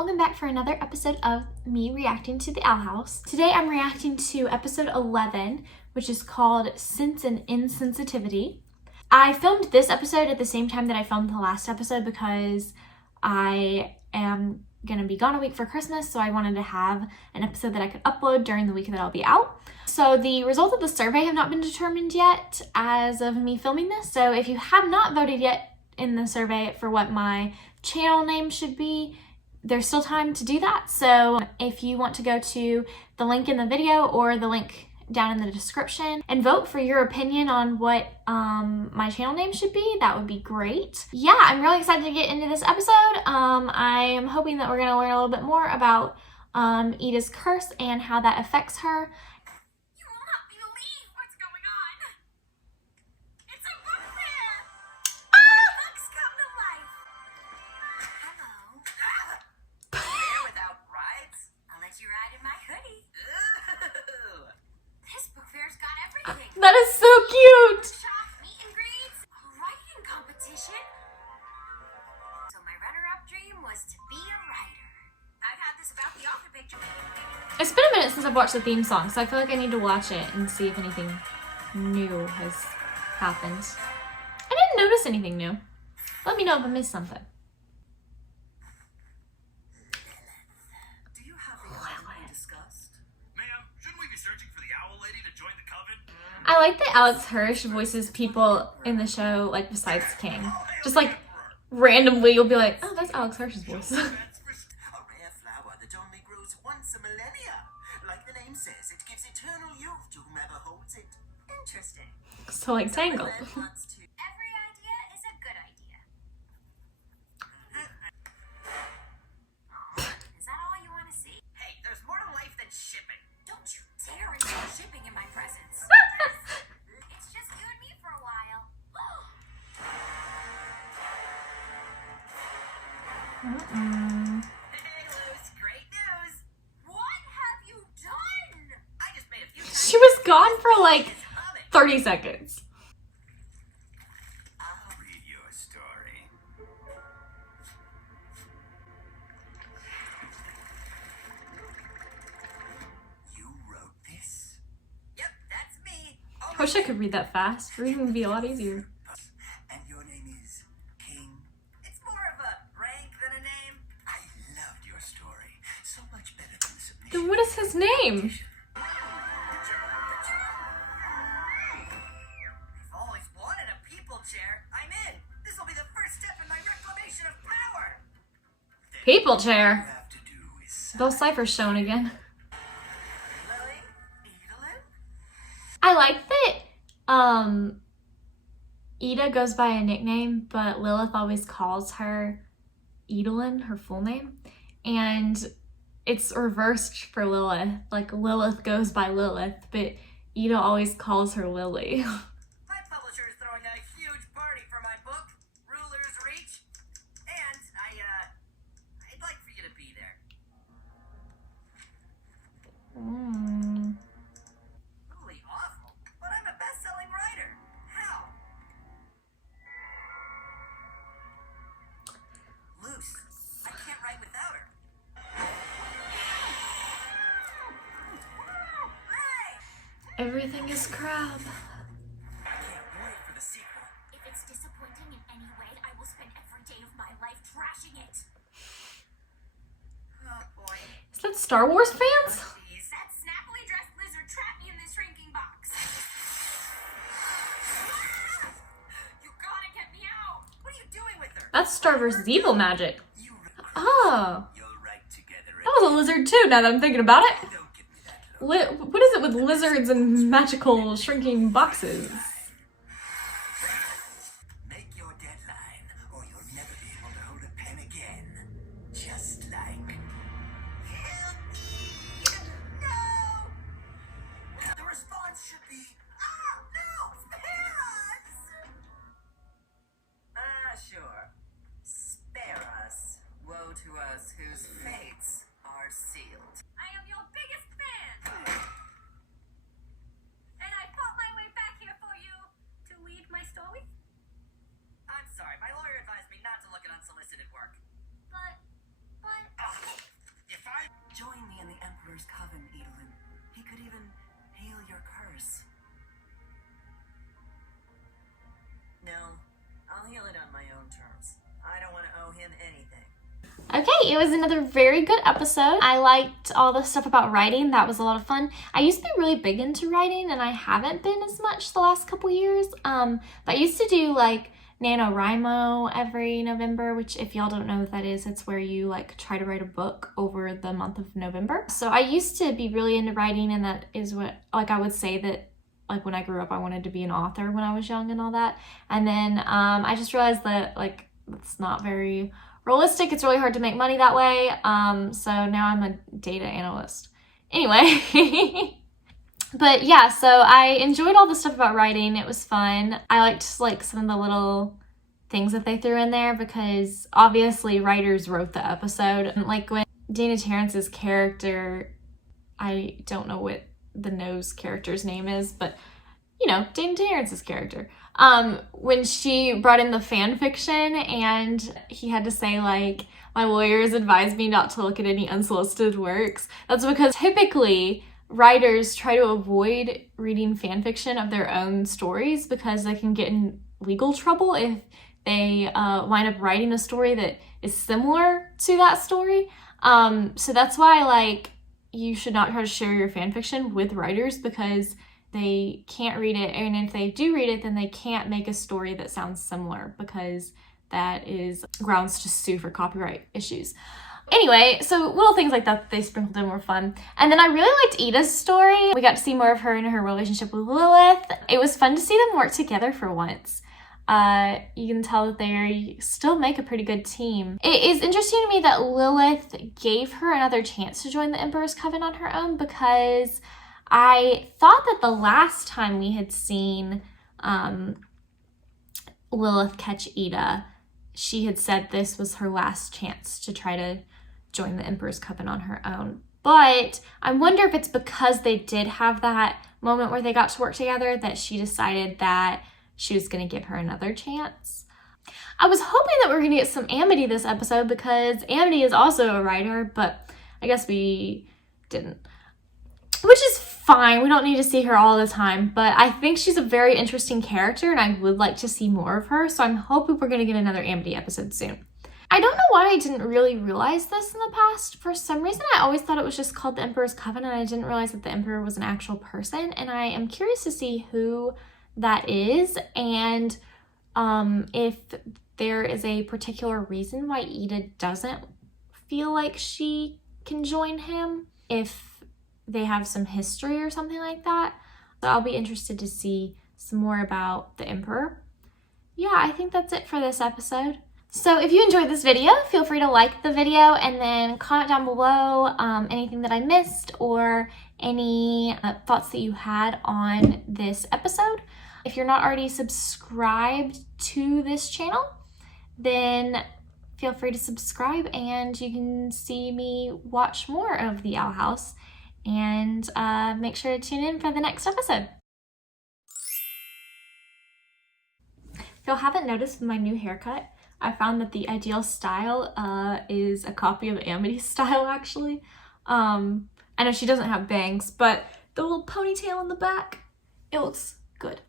Welcome back for another episode of me reacting to the Owl House. Today I'm reacting to episode 11, which is called Sense and Insensitivity. I filmed this episode at the same time that I filmed the last episode because I am gonna be gone a week for Christmas, so I wanted to have an episode that I could upload during the week that I'll be out. So the results of the survey have not been determined yet as of me filming this, so if you have not voted yet in the survey for what my channel name should be, there's still time to do that. So if you want to go to the link in the video or the link down in the description and vote for your opinion on what my channel name should be, that would be great. Yeah, I'm really excited to get into this episode. I am hoping that we're gonna learn a little bit more about Ida's curse and how that affects her. You will not believe what's going on. It's a book fair. Books come to life. Hello. Fair without rides? I'll let you ride in my hoodie. Ooh. This book fair's got everything. That is so cute! Shops, meet and greets, a writing competition. So my runner-up dream was to be a writer. I've had this about the author picture. It's been a minute since I've watched the theme song, so I feel like I need to watch it and see if anything new has happened. I didn't notice anything new. Let me know if I missed something. Do you have anything discussed? Ma'am, shouldn't we be searching for the owl lady to join the coven? I like that Alex Hirsch voices people in the show, like, besides King. Just, like, randomly you'll be like, oh, that's Alex Hirsch's voice. A rare flower that only grows once a millennia. Like the name says, it gives eternal youth to whomever holds it. Interesting. So, like, Tangled. Wants to. Every idea is a good idea. Is that all you want to see? Hey, there's more to life than shipping. Don't you dare involve shipping in my presence. It's just you and me for a while. Hey, Luce, great news. What have you done? I just made a few. She was gone for, like, 30 seconds. I'll read your story. You wrote this? Yep, that's me. I wish I could read that fast. Reading would be a lot easier. And your name is King? It's more of a rank than a name. I loved your story. So much better than the submission. Then what is his name? I've always wanted a people chair. I'm in. This will be the first step in my reclamation of power. People All chair. you have to do is Those ciphers shown again. Lily? Evelyn? I like that Ida goes by a nickname, but Lilith always calls her Edelyn, her full name. And it's reversed for Lilith. Like, Lilith goes by Lilith, but Ida always calls her Lily. My publisher is throwing a huge party for my book, Ruler's Reach. And I'd like for you to be there. Really awful, but I'm a best-selling writer. How? Luce, I can't write without her. Hey! Everything is crap. I can't wait for the sequel. If it's disappointing in any way, I will spend every day of my life trashing it. Oh boy. Is that Star Wars fans? Please, that snappily dressed lizard trapped me in this shrinking box. You gotta get me out. What are you doing with her? That's Star vs. Evil magic. You Oh, you'll write together. that was a lizard too, now that I'm thinking about it. Don't give me that look. What is it with lizards and magical shrinking boxes? Make your deadline, or you'll never be able to hold a pen again. Just like. Help me! No! The response should be. Oh, no! Spare us! Sure. Spare us. Woe to us whose fates are sealed. I am your biggest fan. And I fought my way back here for you. Okay, it was another very good episode. I liked all the stuff about writing. That was a lot of fun. I used to be really big into writing, and I haven't been as much the last couple years. But I used to do like NaNoWriMo every November, which if y'all don't know what that is, it's where you like try to write a book over the month of November. So I used to be really into writing, and that is what, like, I would say that like when I grew up I wanted to be an author when I was young and all that. And then I just realized that like it's not very realistic. It's really hard to make money that way. So now I'm a data analyst. Anyway. But yeah, so I enjoyed all the stuff about writing. It was fun. I liked like some of the little things that they threw in there because obviously writers wrote the episode. Like when Dana Terrance's character, I don't know what the nose character's name is, but you know, Dana Terrance's character. When she brought in the fan fiction and he had to say like, my lawyers advised me not to look at any unsolicited works. That's because typically writers try to avoid reading fan fiction of their own stories because they can get in legal trouble if they wind up writing a story that is similar to that story. So that's why like you should not try to share your fan fiction with writers because they can't read it, and if they do read it, then they can't make a story that sounds similar because that is grounds to sue for copyright issues. Anyway, so little things like that they sprinkled in were fun. And then I really liked Ida's story. We got to see more of her and her relationship with Lilith. It was fun to see them work together for once. You can tell that they still make a pretty good team. It is interesting to me that Lilith gave her another chance to join the Emperor's Coven on her own because I thought that the last time we had seen Lilith catch Ida, she had said this was her last chance to try to join the Emperor's Coven on her own. But I wonder if it's because they did have that moment where they got to work together that she decided that she was going to give her another chance. I was hoping that we were going to get some Amity this episode because Amity is also a writer, but I guess we didn't. Which is fine. We don't need to see her all the time, but I think she's a very interesting character and I would like to see more of her, so I'm hoping we're going to get another Amity episode soon. I don't know why I didn't really realize this in the past. For some reason, I always thought it was just called the Emperor's Coven and I didn't realize that the Emperor was an actual person, and I am curious to see who that is and if there is a particular reason why Ida doesn't feel like she can join him, if they have some history or something like that. So I'll be interested to see some more about the Emperor. Yeah, I think that's it for this episode. So if you enjoyed this video, feel free to like the video and then comment down below anything that I missed or any thoughts that you had on this episode. If you're not already subscribed to this channel, then feel free to subscribe and you can see me watch more of the Owl House, and make sure to tune in for the next episode. If y'all haven't noticed with my new haircut, I found that the ideal style is a copy of Amity's style, actually. I know she doesn't have bangs, but the little ponytail in the back, it looks good.